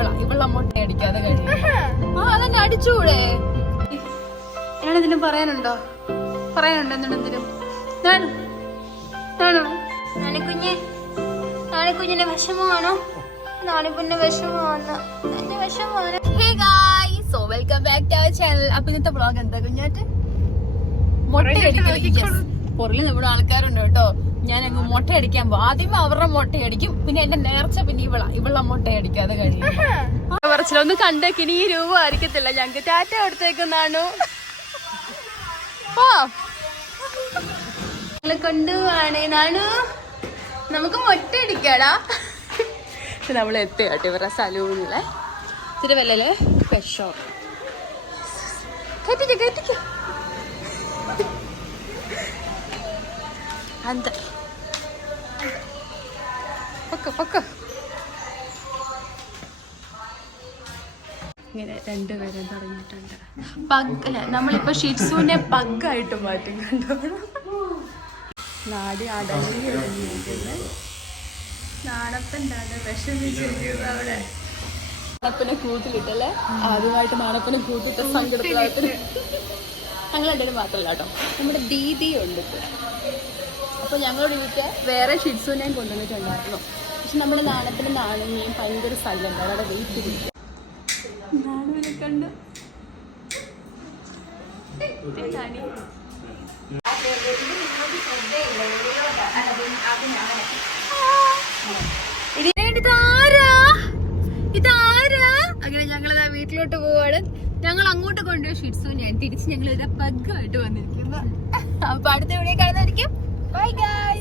ഇവള ഇവളെ മുട്ട അടിക്കാതെ കഴിഞ്ഞു ആ അതെന്നെ അടിച്ചൂടെ? ഞാനെന്തിനും പറയാനുണ്ടോ? പറയാനുണ്ടോ ആണോ നാണിക്കുഞ്ഞെ നാണിക്കുഞ്ഞിന്റെ വിഷമമാണോ? നാണിക്കുഞ്ഞിന്റെ വിഷമമാണ് എന്റെ വിഷമമാണ്. Hey guys so welcome back to our channel അപ്പൊ ഇന്നത്തെ ബ്ലോഗ് എന്താ കുഞ്ഞാറ്റ്? മുട്ടയടിക്കും പുറകിൽ ഇവിടെ ആൾക്കാരുണ്ട് കേട്ടോ. ഞാൻ അങ്ങ് മുട്ടയടിക്കാൻ പോകും ആദ്യം അവരുടെ മുട്ടയടിക്കും പിന്നെ എന്റെ നേർച്ച പിന്നെ ഇവള. ഇവള മുട്ടയടിക്കാതെ കഴിയും പറച്ചിലൊന്നും കണ്ടേക്ക്. ഇനി ഈ രൂപ ആയിരിക്കത്തില്ല. ഞങ്ങക്ക് ടാറ്റ കൊടുത്തേക്കുന്നാണു ഓ കൊണ്ടുപോവാണേ നാണു. നമുക്ക് മുട്ട അടിക്കാടാ. നമ്മൾ എത്തി കേട്ടോ ഇവരുടെ സലൂണിലെ. തിരുവല്ലയിലെ പെഷോ കയറ്റിക്കോ കയറ്റിക്കോ. അന്ത. പൊക്ക പൊക്ക. ഇങ്ങനെ രണ്ടുപേരും തുടങ്ങിയിട്ടുണ്ട്. പഗ് അല്ല നമ്മളിപ്പോ ഷിറ്റ്സുവിനെ പഗ്ഗായിട്ട് മാറ്റും കണ്ടോ നാടി അടങ്ങി കഴിഞ്ഞിരിക്കുന്നത് നാണപ്പന്റെ വിഷമിച്ചിരിക്കുന്നത് അവിടെ. നാണപ്പനെ കൂട്ടിലിട്ടല്ലേ? ആദ്യമായിട്ട് നാണപ്പനെ കൂട്ടിട്ട് സങ്കടത്തിലായിട്ട് ഞങ്ങൾ രണ്ടുപേരും മാത്രമല്ല കേട്ടോ. നമ്മുടെ ദീദിയുണ്ട് ഇപ്പൊ. അപ്പൊ ഞങ്ങളുടെ വീട്ടിൽ വേറെ ഷിറ്റ്സുവിനെയും കൊണ്ടുവന്നിട്ടുണ്ടായിരുന്നു പക്ഷെ നമ്മുടെ നാണത്തിന് നാണങ്ങിയും ഭയങ്കര സ്ഥലമുണ്ട്. അവിടെ വെയിറ്റ്? ഇതാരാ? അങ്ങനെ ഞങ്ങൾ വീട്ടിലോട്ട് പോവാണ്. ഞങ്ങൾ അങ്ങോട്ട് കൊണ്ടുപോയി ഷിറ്റ്സും ഞാൻ തിരിച്ച് ഞങ്ങൾ ഇതാ പഗ്ഗായിട്ട് വന്നിരിക്കുന്നു. അപ്പൊ അടുത്ത എവിടെ കാണുന്നതായിരിക്കും Bye guys!